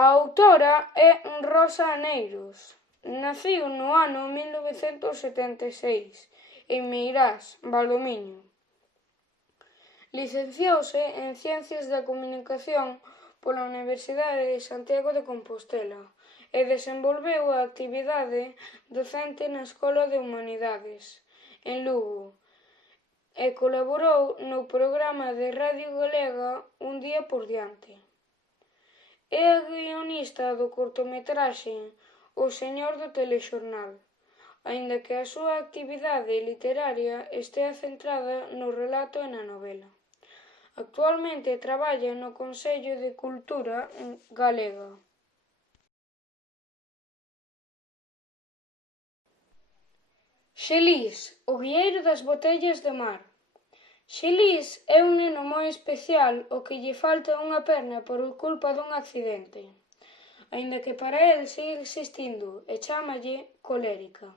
A autora é Rosa Aneiros. Naciu no ano 1976 en Meirás, Valdomiño. Licenciouse en Ciencias da Comunicación pola Universidade de Santiago de Compostela e desenvolveu a actividade docente na Escola de Humanidades, en Lugo, e colaborou no programa de Radio Galega Un día por diante. É a guionista do cortometraxe O Señor do Telexornal, aínda que a súa actividade literaria estea centrada no relato e na novela. Actualmente traballa no Consello de Cultura Galega. Xelís, o guieiro das botellas de mar. Xelís é un neno moi especial ao que lle falta unha perna por culpa dun accidente, aínda que para el sigue existindo e chámalle Colérica.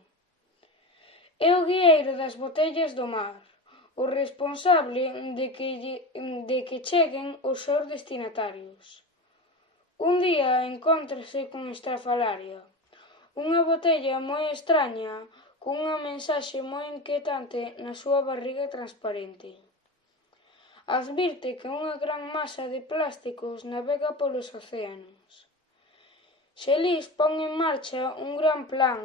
É o guieiro das botellas do mar, o responsable de que cheguen os seus destinatarios. Un día encóntrase con estrafalaria, unha botella moi extraña cunha mensaxe moi inquietante na súa barriga transparente. Advirte que unha gran masa de plásticos navega polos océanos. Xelís pon en marcha un gran plan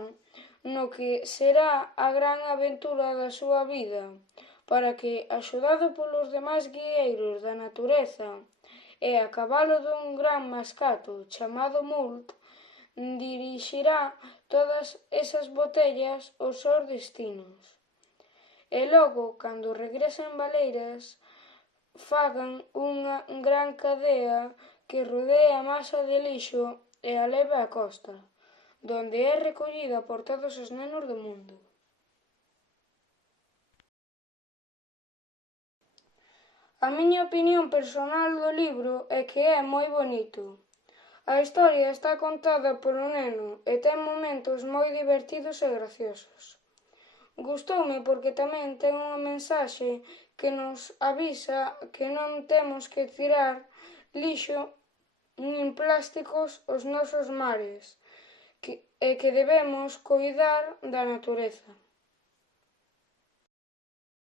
no que será a gran aventura da súa vida, para que, axudado polos demais guieiros da natureza e a cabalo dun gran mascato chamado Mult, dirixirá todas esas botellas aos seus destinos. E logo, cando regresen baleiras, fagan unha gran cadea que rodee a masa de lixo e a leve á costa, donde é recollida por todos os nenos do mundo. A miña opinión personal do libro é que é moi bonito. A historia está contada por un neno e ten momentos moi divertidos e graciosos. Gustoume porque tamén ten unha mensaxe que nos avisa que non temos que tirar lixo nin plásticos aos nosos mares e que debemos coidar da natureza.